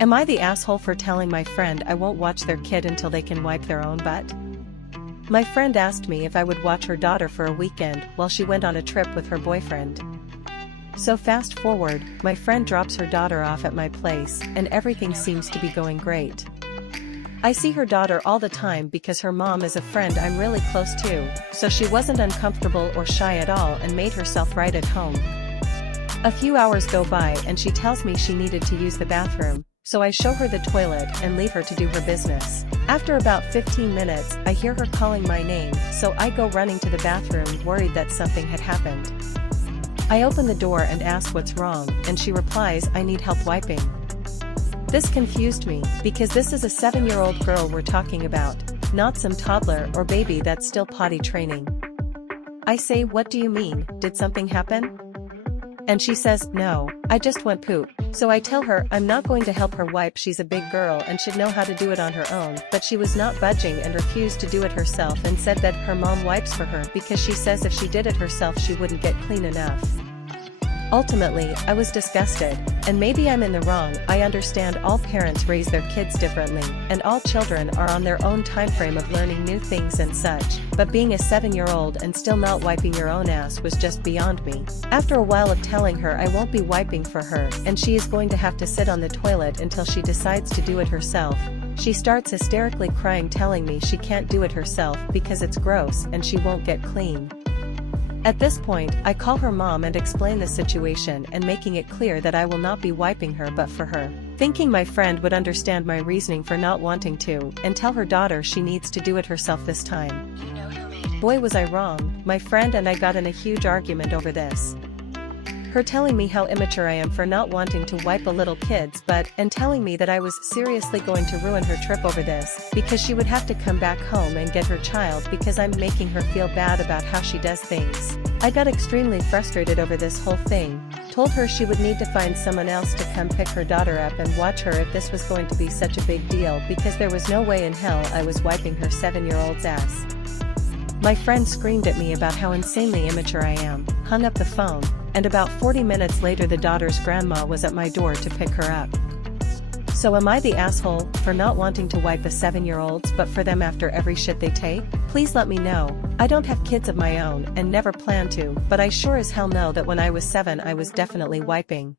Am I the asshole for telling my friend I won't watch their kid until they can wipe their own butt? My friend asked me if I would watch her daughter for a weekend while she went on a trip with her boyfriend. So fast forward, my friend drops her daughter off at my place and everything seems to be going great. I see her daughter all the time because her mom is a friend I'm really close to, so she wasn't uncomfortable or shy at all and made herself right at home. A few hours go by and she tells me she needed to use the bathroom, so I show her the toilet and leave her to do her business. After about 15 minutes, I hear her calling my name, so I go running to the bathroom worried that something had happened. I open the door and ask what's wrong, and she replies, "I need help wiping." This confused me, because this is a 7-year-old girl we're talking about, not some toddler or baby that's still potty training. I say, "What do you mean, did something happen?" And she says, "No, I just went poop." So I tell her I'm not going to help her wipe, she's a big girl and should know how to do it on her own, but she was not budging and refused to do it herself and said that her mom wipes for her because she says if she did it herself she wouldn't get clean enough. Ultimately, I was disgusted, and maybe I'm in the wrong. I understand all parents raise their kids differently, and all children are on their own time frame of learning new things and such, but being a 7-year-old and still not wiping your own ass was just beyond me. After a while of telling her I won't be wiping for her, and she is going to have to sit on the toilet until she decides to do it herself, she starts hysterically crying, telling me she can't do it herself because it's gross and she won't get clean. At this point, I call her mom and explain the situation and making it clear that I will not be wiping her but for her, thinking my friend would understand my reasoning for not wanting to, and tell her daughter she needs to do it herself this time. Boy, was I wrong. My friend and I got in a huge argument over this. Her telling me how immature I am for not wanting to wipe a little kid's butt, and telling me that I was seriously going to ruin her trip over this, because she would have to come back home and get her child because I'm making her feel bad about how she does things. I got extremely frustrated over this whole thing, told her she would need to find someone else to come pick her daughter up and watch her if this was going to be such a big deal, because there was no way in hell I was wiping her 7-year-old's ass. My friend screamed at me about how insanely immature I am, hung up the phone, and about 40 minutes later the daughter's grandma was at my door to pick her up. So am I the asshole for not wanting to wipe a 7-year-old's but for them after every shit they take? Please let me know. I don't have kids of my own and never plan to, but I sure as hell know that when I was 7 I was definitely wiping.